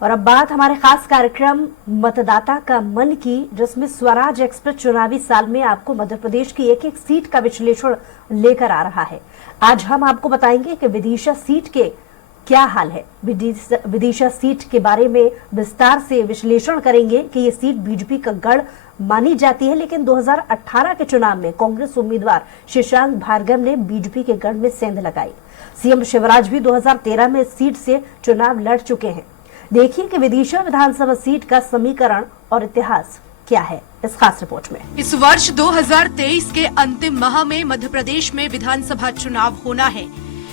और अब बात हमारे खास कार्यक्रम मतदाता का मन की, जिसमें स्वराज एक्सप्रेस चुनावी साल में आपको मध्य प्रदेश की एक एक सीट का विश्लेषण लेकर आ रहा है। आज हम आपको बताएंगे कि विदिशा सीट के क्या हाल है। विदिशा सीट के बारे में विस्तार से विश्लेषण करेंगे कि ये सीट बीजेपी का गढ़ मानी जाती है, लेकिन 2018 के चुनाव में कांग्रेस उम्मीदवार शशांक भार्गव ने बीजेपी के गढ़ में सेंध लगाई। सीएम शिवराज भी 2013 में इस सीट से चुनाव लड़ चुके हैं। देखिए कि विदिशा विधानसभा सीट का समीकरण और इतिहास क्या है इस खास रिपोर्ट में। इस वर्ष 2023 के अंतिम माह में मध्य प्रदेश में विधानसभा चुनाव होना है,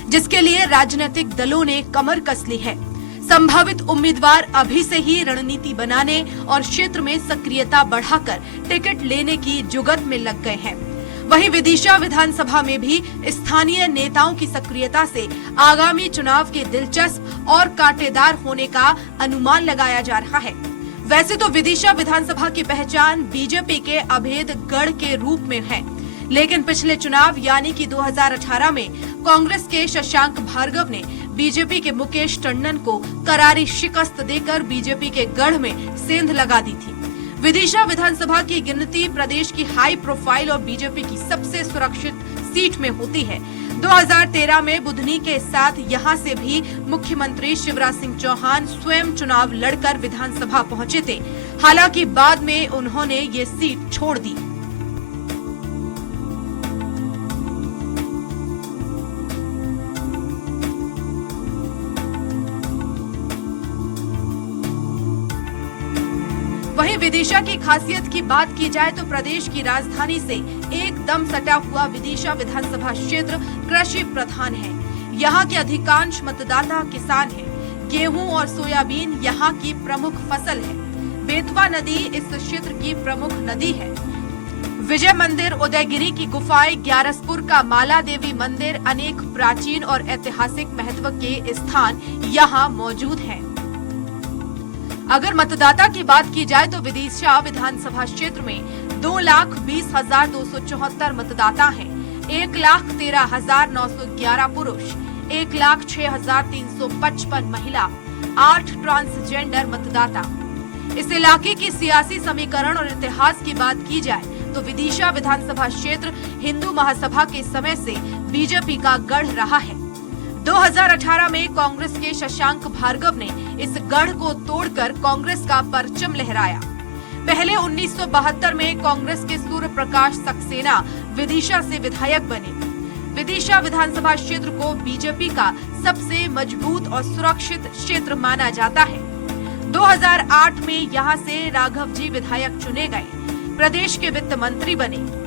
जिसके लिए राजनीतिक दलों ने कमर कस ली है। संभावित उम्मीदवार अभी से ही रणनीति बनाने और क्षेत्र में सक्रियता बढ़ाकर टिकट लेने की जुगत में लग गए हैं। वहीं विदिशा विधानसभा में भी स्थानीय नेताओं की सक्रियता से आगामी चुनाव के दिलचस्प और कांटेदार होने का अनुमान लगाया जा रहा है। वैसे तो विदिशा विधानसभा की पहचान बीजेपी के अभेद गढ़ के रूप में है, लेकिन पिछले चुनाव यानी कि 2018 में कांग्रेस के शशांक भार्गव ने बीजेपी के मुकेश टंडन को करारी शिकस्त देकर बीजेपी के गढ़ में सेंध लगा दी थी। विदिशा विधानसभा की गिनती प्रदेश की हाई प्रोफाइल और बीजेपी की सबसे सुरक्षित सीट में होती है। 2013 में बुधनी के साथ यहां से भी मुख्यमंत्री शिवराज सिंह चौहान स्वयं चुनाव लड़कर विधानसभा पहुंचे थे। हालांकि बाद में उन्होंने ये सीट छोड़ दी। वहीं विदिशा की खासियत की बात की जाए तो प्रदेश की राजधानी से एकदम सटा हुआ विदिशा विधानसभा क्षेत्र कृषि प्रधान है। यहाँ के अधिकांश मतदाता किसान हैं। गेहूं और सोयाबीन यहाँ की प्रमुख फसल है। बेतवा नदी इस क्षेत्र की प्रमुख नदी है। विजय मंदिर, उदयगिरी की गुफाएं, ग्यारसपुर का माला देवी मंदिर, अनेक प्राचीन और ऐतिहासिक महत्व के स्थान यहाँ मौजूद हैं। अगर मतदाता की बात की जाए तो विदिशा विधानसभा क्षेत्र में 2,20,274 मतदाता हैं। 1,13,911 पुरुष, 1,06,355 महिला, 8 ट्रांसजेंडर मतदाता। इस इलाके की सियासी समीकरण और इतिहास की बात की जाए तो विदिशा विधानसभा क्षेत्र हिंदू महासभा के समय से बीजेपी का गढ़ रहा है। 2018 में कांग्रेस के शशांक भार्गव ने इस गढ़ को तोड़कर कांग्रेस का परचम लहराया। पहले 1972 में कांग्रेस के सूर्य प्रकाश सक्सेना विदिशा से विधायक बने। विदिशा विधानसभा क्षेत्र को बीजेपी का सबसे मजबूत और सुरक्षित क्षेत्र माना जाता है। 2008 में यहां से राघव जी विधायक चुने गए, प्रदेश के वित्त मंत्री बने।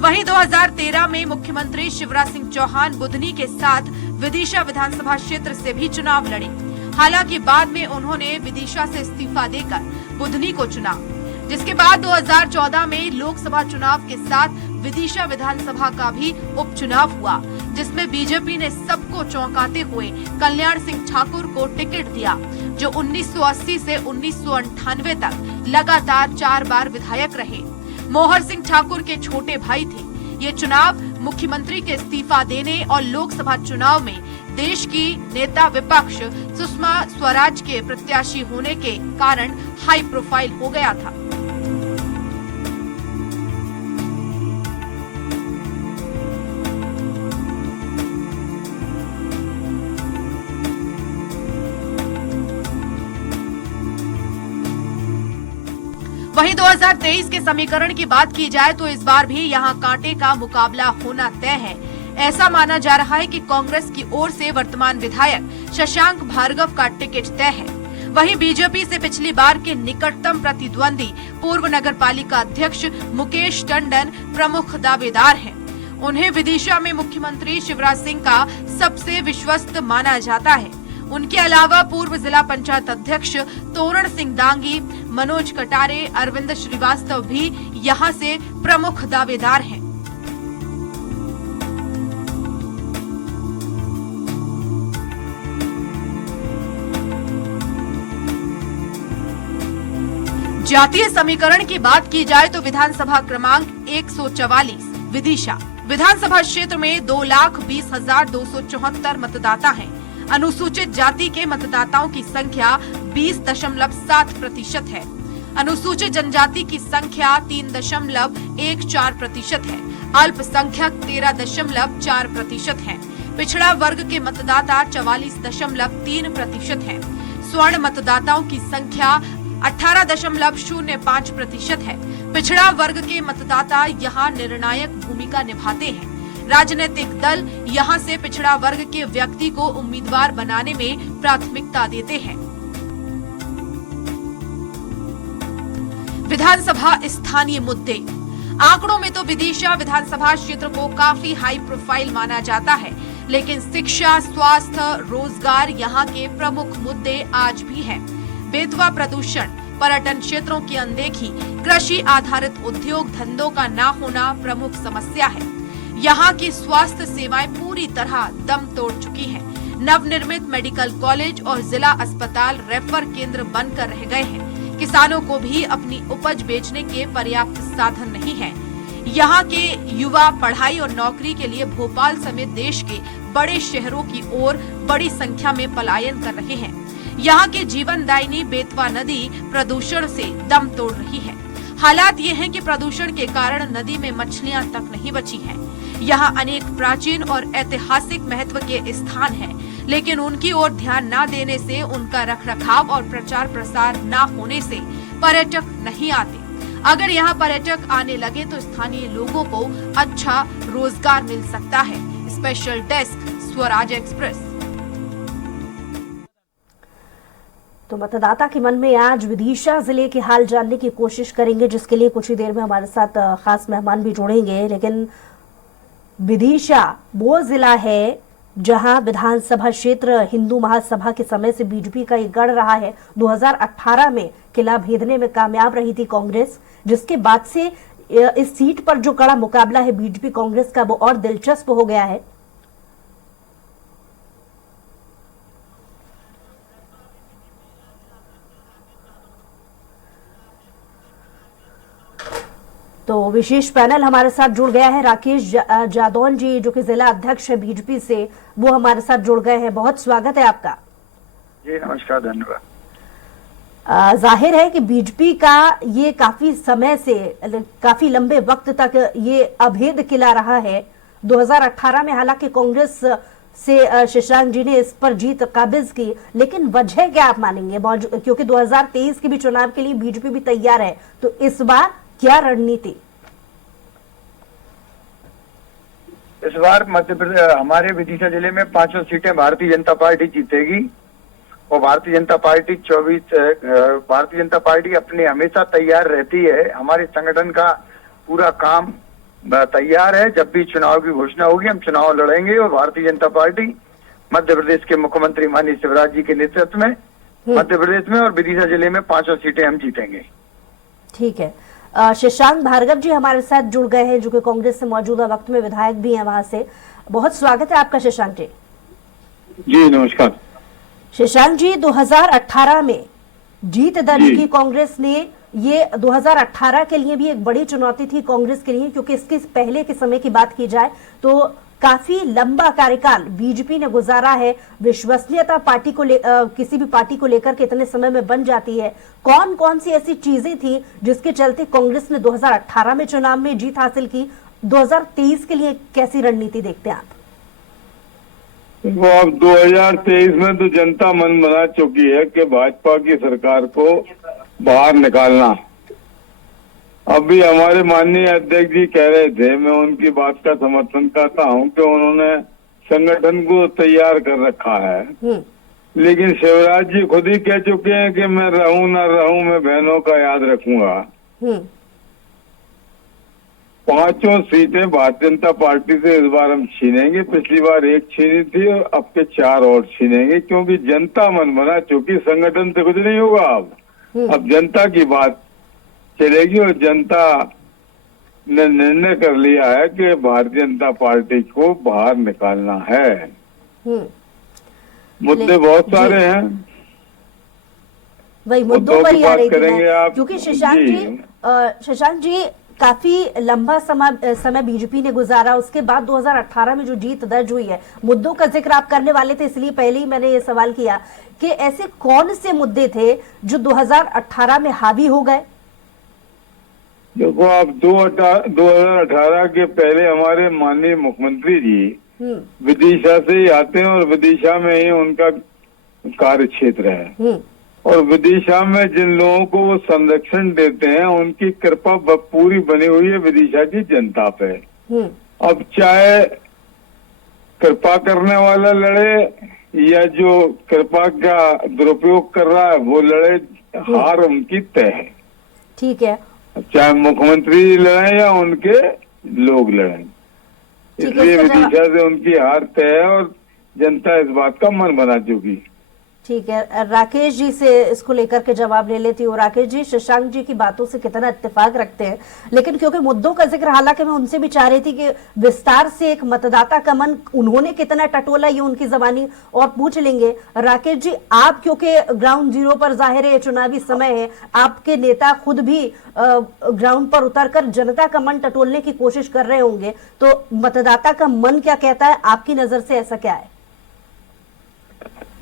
वहीं 2013 में मुख्यमंत्री शिवराज सिंह चौहान बुधनी के साथ विदिशा विधानसभा क्षेत्र से भी चुनाव लड़े। हालांकि बाद में उन्होंने विदिशा से इस्तीफा देकर बुधनी को चुना, जिसके बाद 2014 में लोकसभा चुनाव के साथ विदिशा विधानसभा का भी उपचुनाव हुआ, जिसमें बीजेपी ने सबको चौंकाते हुए कल्याण सिंह ठाकुर को टिकट दिया, जो 1980 से 1998 तक लगातार 4 बार विधायक रहे। मोहर सिंह ठाकुर के छोटे भाई थे। ये चुनाव मुख्यमंत्री के इस्तीफा देने और लोकसभा चुनाव में देश की नेता विपक्ष सुषमा स्वराज के प्रत्याशी होने के कारण हाई प्रोफाइल हो गया था। वहीं 2023 के समीकरण की बात की जाए तो इस बार भी यहां कांटे का मुकाबला होना तय है। ऐसा माना जा रहा है कि कांग्रेस की ओर से वर्तमान विधायक शशांक भार्गव का टिकट तय है। वहीं बीजेपी से पिछली बार के निकटतम प्रतिद्वंदी पूर्व नगरपालिका अध्यक्ष मुकेश टंडन प्रमुख दावेदार हैं। उन्हें विदिशा में मुख्यमंत्री शिवराज सिंह का सबसे विश्वस्त माना जाता है। उनके अलावा पूर्व जिला पंचायत अध्यक्ष तोरण सिंह दांगी, मनोज कटारे, अरविंद श्रीवास्तव भी यहां से प्रमुख दावेदार हैं। जातीय समीकरण की बात की जाए तो विधानसभा क्रमांक 144 विदिशा विधानसभा क्षेत्र में 2,20,274 मतदाता हैं। अनुसूचित जाति के मतदाताओं की संख्या 20.7% है। अनुसूचित जनजाति की संख्या 3.14% है। अल्पसंख्यक 13.4% है। पिछड़ा वर्ग के मतदाता 44.3% है। स्वर्ण मतदाताओं की संख्या 18.05% है। पिछड़ा वर्ग के मतदाता यहां निर्णायक भूमिका निभाते हैं। राजनीतिक दल यहां से पिछड़ा वर्ग के व्यक्ति को उम्मीदवार बनाने में प्राथमिकता देते हैं। विधानसभा स्थानीय मुद्दे। आंकड़ों में तो विदिशा विधानसभा क्षेत्र को काफी हाई प्रोफाइल माना जाता है, लेकिन शिक्षा, स्वास्थ्य, रोजगार यहाँ के प्रमुख मुद्दे आज भी हैं। बेतवा प्रदूषण, पर्यटन क्षेत्रों की अनदेखी, कृषि आधारित उद्योग धंधों का न होना प्रमुख समस्या है। यहाँ की स्वास्थ्य सेवाएं पूरी तरह दम तोड़ चुकी हैं। नवनिर्मित मेडिकल कॉलेज और जिला अस्पताल रेफर केंद्र बनकर रह गए हैं। किसानों को भी अपनी उपज बेचने के पर्याप्त साधन नहीं है। यहाँ के युवा पढ़ाई और नौकरी के लिए भोपाल समेत देश के बड़े शहरों की ओर बड़ी संख्या में पलायन कर रहे हैं। यहाँ के जीवनदायिनी बेतवा नदी प्रदूषण से दम तोड़ रही है। हालात ये हैं कि प्रदूषण के कारण नदी में मछलियाँ तक नहीं बची हैं। यहाँ अनेक प्राचीन और ऐतिहासिक महत्व के स्थान हैं, लेकिन उनकी ओर ध्यान न देने से, उनका रखरखाव और प्रचार प्रसार न होने से पर्यटक नहीं आते। अगर यहाँ पर्यटक आने लगे तो स्थानीय लोगों को अच्छा रोजगार मिल सकता है। Special desk, Swaraj express. तो मतदाता के मन में आज विदिशा जिले के हाल जानने की कोशिश करेंगे, जिसके लिए कुछ ही देर में हमारे साथ खास मेहमान भी जुड़ेंगे। लेकिन विदिशा वो जिला है जहां विधानसभा क्षेत्र हिंदू महासभा के समय से बीजेपी का ये गढ़ रहा है। 2018 में किला भेदने में कामयाब रही थी कांग्रेस, जिसके बाद से इस सीट पर जो कड़ा मुकाबला है बीजेपी कांग्रेस का, वो और दिलचस्प हो गया है। तो विशेष पैनल हमारे साथ जुड़ गया है। राकेश जादौन जी, जो कि जिला अध्यक्ष है बीजेपी से, वो हमारे साथ जुड़ गए हैं। बहुत स्वागत है आपका। जी नमस्कार, धन्यवाद। जाहिर है कि बीजेपी का ये काफी समय से, काफी लंबे वक्त तक ये अभेद किला रहा है। 2018 में हालांकि कांग्रेस से शशांक जी ने इस पर जीत काबिज की, लेकिन वजह क्या आप मानेंगे? क्योंकि 2023 के भी चुनाव के लिए बीजेपी भी तैयार है, तो इस बार क्या रणनीति? इस बार मध्य प्रदेश, हमारे विदिशा जिले में 5 सीटें भारतीय जनता पार्टी जीतेगी और भारतीय जनता पार्टी अपने हमेशा तैयार रहती है। हमारे संगठन का पूरा काम तैयार है। जब भी चुनाव की घोषणा होगी हम चुनाव लड़ेंगे और भारतीय जनता पार्टी मध्य प्रदेश के मुख्यमंत्री माननीय शिवराज जी के नेतृत्व में मध्य प्रदेश में और विदिशा जिले में 5 सीटें हम जीतेंगे। ठीक है। शशांक भार्गव जी हमारे साथ जुड़ गए हैं, जो कि कांग्रेस से मौजूदा वक्त में विधायक भी हैं वहां से। बहुत स्वागत है आपका शशांक जी। जी नमस्कार। शशांक जी, 2018 में जीत दर्ज की कांग्रेस ने। ये 2018 के लिए भी एक बड़ी चुनौती थी कांग्रेस के लिए, क्योंकि इसके पहले के समय की बात की जाए तो काफी लंबा कार्यकाल बीजेपी ने गुजारा है। विश्वसनीयता पार्टी को किसी भी पार्टी को लेकर के इतने समय में बन जाती है। कौन कौन सी ऐसी चीजें थी जिसके चलते कांग्रेस ने 2018 में चुनाव में जीत हासिल की? 2023 के लिए कैसी रणनीति देखते हैं आप? वो अब 2023 में तो जनता मन बना चुकी है कि भाजपा की सरकार को बाहर निकालना। अभी हमारे माननीय अध्यक्ष जी कह रहे थे, मैं उनकी बात का समर्थन करता हूं कि उन्होंने संगठन को तैयार कर रखा है, लेकिन शिवराज जी खुद ही कह चुके हैं कि मैं रहूं ना रहूं, मैं बहनों का याद रखूंगा। 5 सीटें भारतीय जनता पार्टी से इस बार हम छीनेंगे। पिछली बार 1 छीनी थी और अब के 4 और छीनेंगे, क्योंकि जनता मन बना चुकी। संगठन से कुछ नहीं होगा। अब जनता की बात चलेगी और जनता ने निर्णय कर लिया है कि भारतीय जनता पार्टी को बाहर निकालना है। मुद्दे बहुत सारे हैं, वही मुद्दों पर ही आ रही थी, करेंगे आप। क्योंकि शशांक जी काफी लंबा समय बीजेपी ने गुजारा, उसके बाद 2018 में जो जीत दर्ज हुई है, मुद्दों का जिक्र आप करने वाले थे, इसलिए पहले ही मैंने ये सवाल किया कि ऐसे कौन से मुद्दे थे जो 2018 में हावी हो गए? देखो, आप 2018 के पहले हमारे माननीय मुख्यमंत्री जी विदिशा से ही आते हैं और विदिशा में ही उनका कार्य क्षेत्र है। और विदिशा में जिन लोगों को वो संरक्षण देते हैं उनकी कृपा पूरी बनी हुई है विदिशा की जनता पे। अब चाहे कृपा करने वाला लड़े या जो कृपा का दुरुपयोग कर रहा है वो लड़े, हार उनकी तय है। ठीक है, चाहे मुख्यमंत्री लड़े या उनके लोग लड़े, इसलिए विदिशा से उनकी हार तय है और जनता इस बात का मन बना चुकी। ठीक है, राकेश जी से इसको लेकर के जवाब ले लेती हूँ। राकेश जी, शशांक जी की बातों से कितना इत्तेफाक रखते हैं, लेकिन क्योंकि मुद्दों का जिक्र, हालांकि मैं उनसे भी चाह रही थी कि विस्तार से एक मतदाता का मन उन्होंने कितना टटोला ये उनकी जबानी और पूछ लेंगे। राकेश जी, आप क्योंकि ग्राउंड जीरो पर जाहिर है चुनावी समय है, आपके नेता खुद भी ग्राउंड पर उतरकर जनता का मन टटोलने की कोशिश कर रहे होंगे, तो मतदाता का मन क्या कहता है, आपकी नजर से ऐसा क्या है?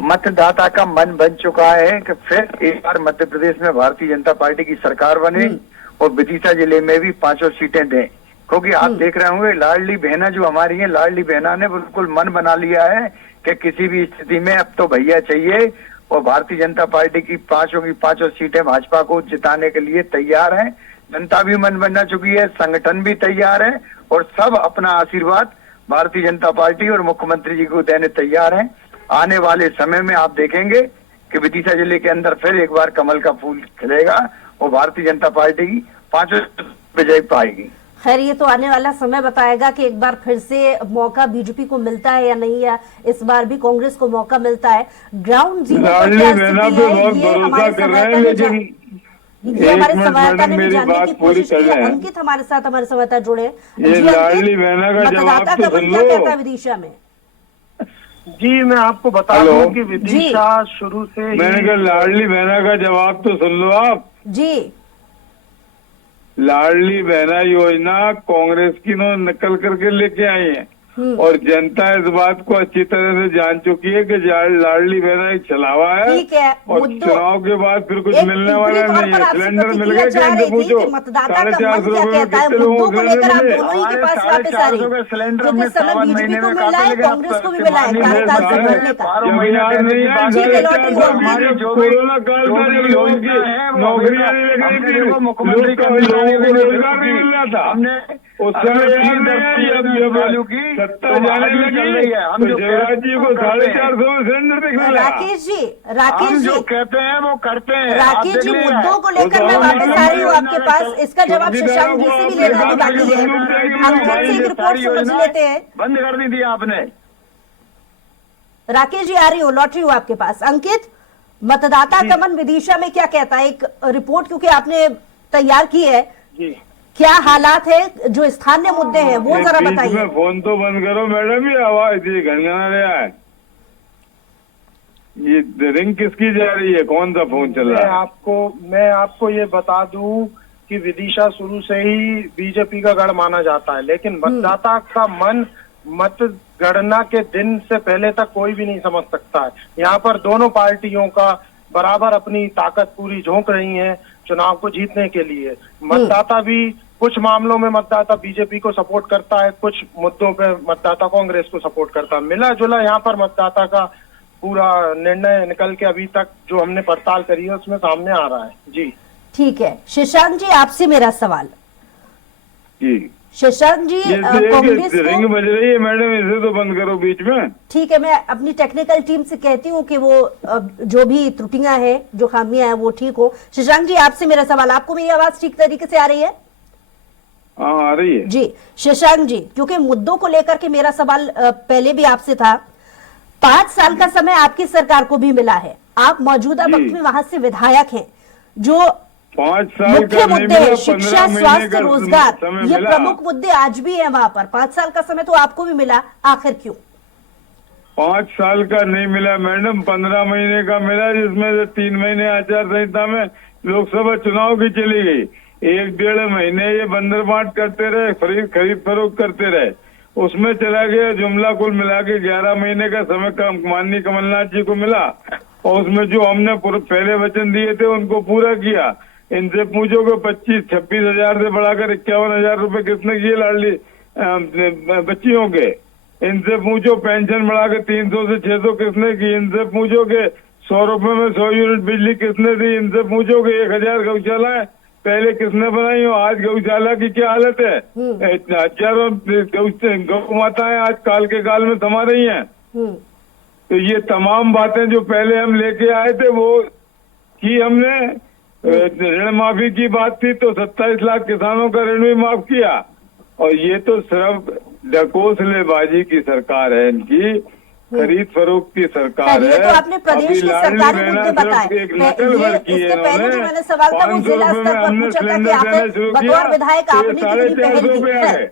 मतदाता का मन बन चुका है कि फिर एक बार मध्य प्रदेश में भारतीय जनता पार्टी की सरकार बने और विदिशा जिले में भी 5 सीटें दें, क्योंकि आप देख रहे होंगे लाडली बहना जो हमारी है, लाडली बहना ने बिल्कुल मन बना लिया है कि किसी भी स्थिति में अब तो भैया चाहिए, और भारतीय जनता पार्टी की 5 सीटें भाजपा को जिताने के लिए तैयार है। जनता भी मन बना चुकी है, संगठन भी तैयार है और सब अपना आशीर्वाद भारतीय जनता पार्टी और मुख्यमंत्री जी को देने तैयार है। आने वाले समय में आप देखेंगे कि विदिशा जिले के अंदर फिर एक बार कमल का फूल खिलेगा और भारतीय जनता पार्टी की 5 विजय पाएगी। खैर, ये तो आने वाला समय बताएगा कि एक बार फिर से मौका बीजेपी को मिलता है या नहीं, या इस बार भी कांग्रेस को मौका मिलता है। ग्राउंड जीरो पर क्या स्थिति है, ये हमारे संवाददाता ने भी जानने की कोशिश की है। अंकित हमारे साथ, हमारे संवाददाता जुड़े। मतदाता का मन क्या कहता है विदिशा में? जी, मैं आपको बता दूं कि विदिशा शुरू से मैंने कहा लाडली बहना का जवाब तो सुन लो आप जी। लाडली बहना योजना कांग्रेस की नकल करके लेके आई है और जनता इस बात को अच्छी तरह से जान चुकी है कि लाडली बहना एक छलावा है। ठीक है, और चुनाव के बाद फिर कुछ मिलने वाला नहीं है। सिलेंडर मिल गया, क्या पूछो, 450 रुपए में कितने लोगों को सिलेंडर मिले? सिलेंडर में बीजेपी को मिला है, कांग्रेस को भी मिला है। कोरोना काल का जब लोगों की नौकरियां नहीं लग रही थी, मुख्यमंत्री का रोजगार नहीं मिल रहा था, उस समय सत्ता जाने लगी है। जयराज जी को 450 सिलेंडर देखने लगा। राकेश जी जो कहते हैं वो करते हैं। राकेश जी, मुद्दों को लेकर मैं वापस आ रही हूँ आपके पास, इसका जवाब शशांक जी से भी लेना भी बाकी है। अंकित से एक रिपोर्ट समझ लेते हैं। बंद कर दी थी आपने। राकेश जी, आ रही हूँ, लौट रही हूँ आपके पास। अंकित, मतदाता का मन विदिशा में क्या कहता है? एक रिपोर्ट क्योंकि आपने तैयार की है, क्या हालात है, जो स्थानीय मुद्दे हैं वो जरा बताइए। फोन तो बंद करो मैडम, ये आवाज ये घनघना रहा है, ये रिंग किसकी जा रही है, कौन सा फोन चल रहा है? मैं आपको ये बता दूं कि विदिशा शुरू से ही बीजेपी का गढ़ माना जाता है, लेकिन मतदाता का मन मतगणना के दिन से पहले तक कोई भी नहीं समझ सकता है। यहाँ पर दोनों पार्टियों का बराबर अपनी ताकत पूरी झोंक रही है चुनाव को जीतने के लिए। मतदाता भी कुछ मामलों में मतदाता बीजेपी को सपोर्ट करता है, कुछ मुद्दों पे मतदाता कांग्रेस को सपोर्ट करता है। मिला जुला यहाँ पर मतदाता का पूरा निर्णय निकल के अभी तक जो हमने पड़ताल करी है उसमें सामने आ रहा है। जी ठीक है, शशांक जी आपसे मेरा सवाल। जी शशांक जी, कांग्रेस रिंग बज रही है मैडम, इसे तो बंद करो बीच में। ठीक है, मैं अपनी टेक्निकल टीम से कहती हूँ कि वो जो भी त्रुटियां हैं, जो खामियां हैं वो ठीक हो। शशांक जी, आपसे मेरा सवाल, आपको मेरी आवाज ठीक तरीके से आ रही है? हाँ, आ रही है जी। शशांक जी, क्योंकि मुद्दों को लेकर के मेरा सवाल पहले भी आपसे था, 5 साल का समय आपकी सरकार को भी मिला है, आप मौजूदा वक्त में वहां से विधायक हैं, जो 5 साल मुख्य मुद्दे हैं शिक्षा, स्वास्थ्य, रोजगार, ये प्रमुख मुद्दे आज भी हैं वहां पर। 5 साल का समय तो आपको भी मिला, आखिर क्यों? 5 साल का नहीं मिला मैडम, 15 महीने का मिला, जिसमें से 3 महीने आचार संहिता में लोकसभा चुनाव की चली गई। 1 डेढ़ महीने ये बंदर बांट करते रहे, खरीद फरोख्त करते रहे, उसमें चला गया जुमला कुल मिला के 11 महीने का समय का माननीय कमलनाथ जी को मिला, और उसमें जो हमने पहले वचन दिए थे उनको पूरा किया। इनसे पूछो कि 25-26 हजार से बढ़ाकर 51,000 रुपए किसने किए लाडली बच्चियों के। इनसे पूछो पेंशन बढ़ाकर 300 से 600 किसने की। इनसे पूछो कि 100 रुपए में 100 यूनिट बिजली किसने दी। इनसे पूछो कि 1000 गौशालाएं पहले किसने बनाई हो। आज गौशाला की क्या हालत है। हजारों गौ माताएं आज काल के काल में समा रही हैं। तो ये तमाम बातें जो पहले हम लेके आए थे वो की हमने। ऋण माफी की बात थी तो 27 लाख किसानों का ऋण भी माफ किया। और ये तो सिर्फ ढकोसलेबाजी की सरकार है इनकी, खरीद फरोख्त की सरकार ये है। तो आपने प्रदेश के सरकारी मुद्दे बताए। इसके पहले जो मैंने सवाल था वो जिला स्तर पर पूछा था कि आपने बतौर विधायक आपने कितनी पहल की है।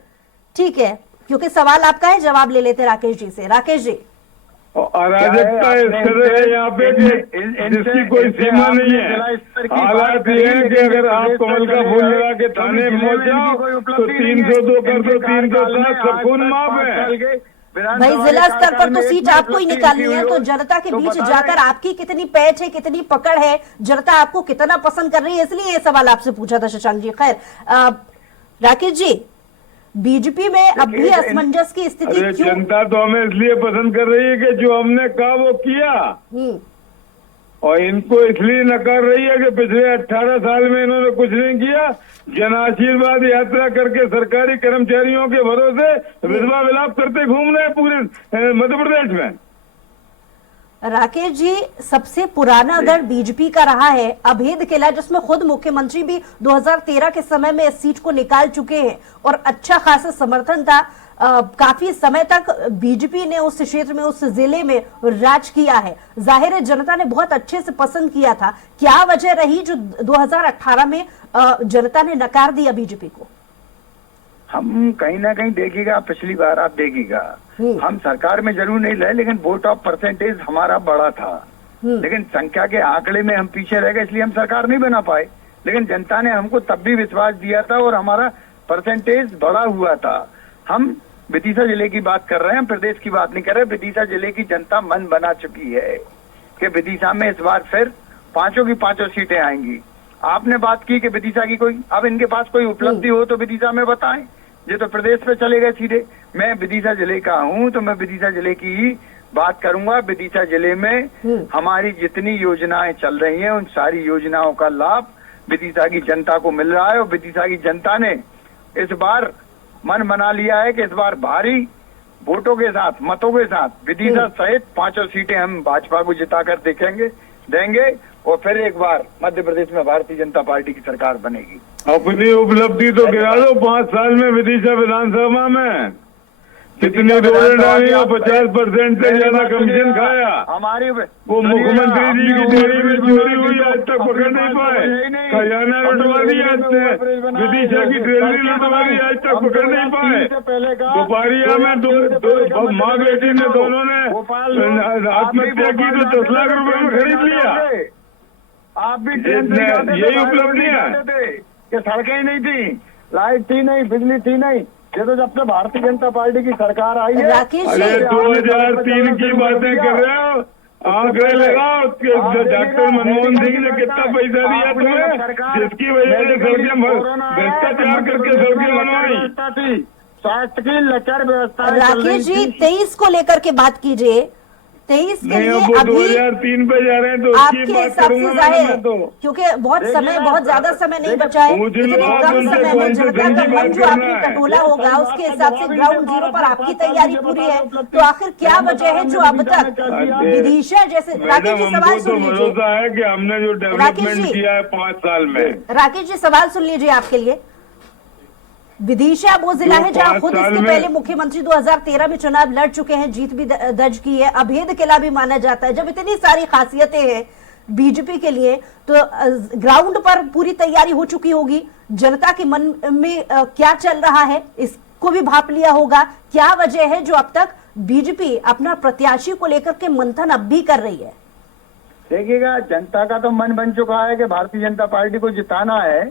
ठीक है, क्योंकि सवाल आपका है, जवाब ले लेते राकेश जी से। राकेश जी, अराजकता इस तरह है यहाँ पे जिसकी कोई सीमा नहीं है। हालात ये है कि अगर आप कमल का फूल लगा के थाने पहुंच जाओ तो 302 कर दो, 307 सब खून माफ है। भाई जिला स्तर पर तो सीट आपको ही निकालनी है, तो जनता के बीच जाकर आपकी कितनी पैठ है, कितनी पकड़ है, जनता आपको कितना पसंद कर रही है, इसलिए ये सवाल आपसे पूछा था शशांक जी। खैर राकेश जी, बीजेपी में अब भी असमंजस की स्थिति क्यों? जनता तो हमें इसलिए पसंद कर रही है कि जो हमने कहा वो किया, और इनको इसलिए नकार रही है कि पिछले 18 साल में इन्होंने कुछ नहीं किया। जन आशीर्वाद यात्रा करके सरकारी कर्मचारियों के भरोसे विधवा विलाप करते घूम रहे पूरे मध्य प्रदेश में। राकेश जी, सबसे पुराना गढ़ बीजेपी का रहा है अभेद किला, जिसमें खुद मुख्यमंत्री भी 2013 के समय में इस सीट को निकाल चुके हैं और अच्छा खासा समर्थन था। काफी समय तक बीजेपी ने उस क्षेत्र में, उस जिले में राज किया है। जाहिर है जनता ने बहुत अच्छे से पसंद किया था। क्या वजह रही जो 2018 में जनता ने नकार दिया बीजेपी को? हम कहीं ना कहीं देखिएगा, पिछली बार आप देखिएगा हम सरकार में जरूर नहीं रहे, लेकिन वोट ऑफ परसेंटेज हमारा बड़ा था। लेकिन संख्या के आंकड़े में हम पीछे रह गए, इसलिए हम सरकार नहीं बना पाए। लेकिन जनता ने हमको तब भी विश्वास दिया था और हमारा परसेंटेज बड़ा हुआ था। हम विदिशा जिले की बात कर रहे हैं, हम प्रदेश की बात नहीं कर रहे। विदिशा जिले की जनता मन बना चुकी है कि विदिशा में इस बार फिर 5 की 5 सीटें आएंगी। आपने बात की कि विदिशा की कोई, अब इनके पास कोई उपलब्धि हो तो विदिशा में बताएं। ये तो प्रदेश पे चले गए सीधे। मैं विदिशा जिले का हूं तो मैं विदिशा जिले की ही बात करूंगा। विदिशा जिले में हमारी जितनी योजनाएं चल रही हैं उन सारी योजनाओं का लाभ विदिशा की जनता को मिल रहा है। और विदिशा की जनता ने इस बार मन बना लिया है कि इस बार भारी वोटों के साथ, मतों के साथ विदिशा सहित 5 सीटें हम भाजपा को जिताकर देंगे और फिर एक बार मध्य प्रदेश में भारतीय जनता पार्टी की सरकार बनेगी। अपनी उपलब्धि तो गिरा दो। 5 साल में विदिशा विधानसभा में कितनी रोड डाली और 50% से ज्यादा कमीशन खाया। हमारी वो मुख्यमंत्री जी की डेयरी में चोरी हुई, आज तक पकड़ नहीं पाए। खजाना लुटवा दिया, विदिशा की ट्रेजरी लुटवा दी, आज तक पकड़ नहीं पाए। दोपहरिया में दो माँ बेटी ने दोनों ने आत्महत्या की तो 10 लाख रुपए में खरीद लिया। आप भी यही उपलब्धियां कि सड़कें ही नहीं थी, लाइट थी नहीं, बिजली थी नहीं। ये तो जब से भारतीय जनता पार्टी की सरकार आई है। राकेश जी, 2003 की बातें कर रहे हो, आंकड़े लगाओ। डॉक्टर मनमोहन सिंह ने कितना पैसा दिया तुम्हें, जिसकी वजह से सड़कें भ्रष्टाचार करके सड़कें बनवाई। स्वास्थ्य की लचर व्यवस्था। राकेश जी, 23 को लेकर के बात कीजिए। 23 के लिए अभी 2003 पे जा रहे हैं तो आपके हिसाब से जाहिर है, क्योंकि बहुत समय, बहुत ज्यादा समय नहीं बचा है। इतने कम समय में जनता का मन जो आपकी टटोला होगा, उसके हिसाब से ग्राउंड जीरो पर आपकी तैयारी पूरी है। तो आखिर क्या वजह है जो अब तक विदिशा जैसे, राकेश जी सवाल सुन लीजिए। है कि हमने जो डेवलपमेंट किया है 5 साल में। राकेश जी सवाल सुन लीजिए आपके लिए। विदिशा वो जिला है जहां खुद इसके पहले मुख्यमंत्री 2013 में चुनाव लड़ चुके हैं, जीत भी दर्ज की है, अभेद किला भी माना जाता है। जब इतनी सारी खासियतें हैं बीजेपी के लिए, तो ग्राउंड पर पूरी तैयारी हो चुकी होगी। जनता के मन में क्या चल रहा है इसको भी भाप लिया होगा। क्या वजह है जो अब तक बीजेपी अपना प्रत्याशी को लेकर के मंथन अब भी कर रही है? देखिएगा, जनता का तो मन बन चुका है कि भारतीय जनता पार्टी को जिताना है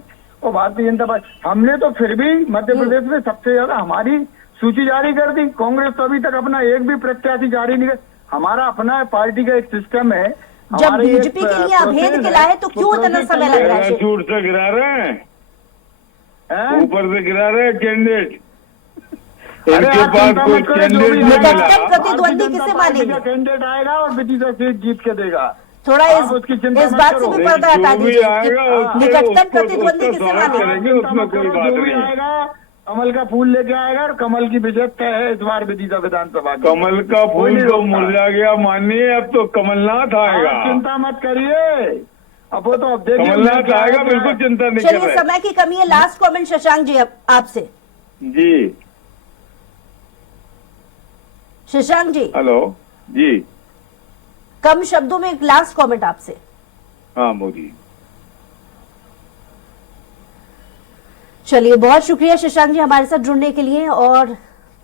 और भारतीय जनता पार्टी, हमने तो फिर भी मध्य प्रदेश में सबसे ज्यादा हमारी सूची जारी कर दी। कांग्रेस तो अभी तक अपना एक भी प्रत्याशी जारी नहीं कर। हमारा अपना पार्टी का एक सिस्टम है। जब हमारी एक बीजेपी के लिए अभेद प्रोसेस गिला है है, तो क्यों इतना समय लग रहा है? पैराशूट से गिरा रहे हैं, हैं? ऊपर से गिरा रहे हैं कैंडिडेट। अरे इनके आप पास चिंता कोई मत करो, जो कैंडिडेट भी नहीं आएगा, निकटतम मिला। प्रतिद्वंदी भारतीय किसे जनता पार्टी मानेंगे? का कैंडिडेट आएगा और विदिशा सीट जीत के देगा। थोड़ा आप उसकी चिंता इस मत बात से करो। भी पर्दा हटा जो भी दीजिए कि आएगा उसके- निकटतम उसको- प्रतिद्वंदी उसका किसे स्वागत मानेंगे? करेंगे, उसमें कोई बात जो भी नहीं। आएगा कमल का फूल लेके आएगा और कमल की विजय तय है इस बार विदिशा विधानसभा की। कमल का कोई फूल नहीं तो रोकता। मुरझा गया मानिए, अब तो कमलनाथ आएगा। आप चिंता मत करिए, अब वो तो अब देखिए कमलनाथ आएगा, बिल्कुल चिंता नहीं कर चलिए, रहे। समय की कमी है। लास्ट कमेंट शशांक जी आपसे। जी शशांक जी, हेलो जी, कम शब्दों में एक लास्ट कमेंट आपसे। हाँ बोलिए। चलिए, बहुत शुक्रिया शशांक जी हमारे साथ जुड़ने के लिए, और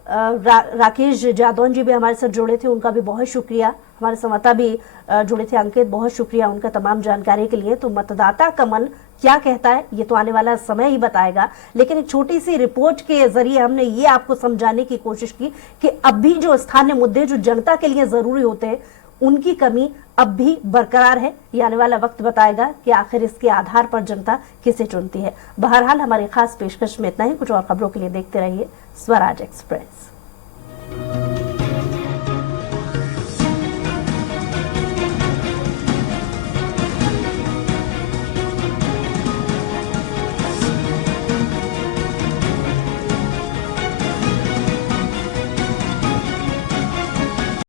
राकेश जादौन जी भी हमारे साथ जुड़े थे, उनका भी बहुत शुक्रिया। हमारे संवाददाता भी जुड़े थे, अंकित, बहुत शुक्रिया उनका तमाम जानकारी के लिए। तो मतदाता का मन क्या कहता है ये तो आने वाला समय ही बताएगा, लेकिन एक छोटी सी रिपोर्ट के जरिए हमने ये आपको समझाने की कोशिश की कि अब भी जो स्थानीय मुद्दे जो जनता के लिए जरूरी होते हैं उनकी कमी अब भी बरकरार है। ये आने वाला वक्त बताएगा कि आखिर इसके आधार पर जनता किसे चुनती है। बहरहाल हमारी खास पेशकश में इतना ही। कुछ और खबरों के लिए देखते रहिए स्वराज एक्सप्रेस।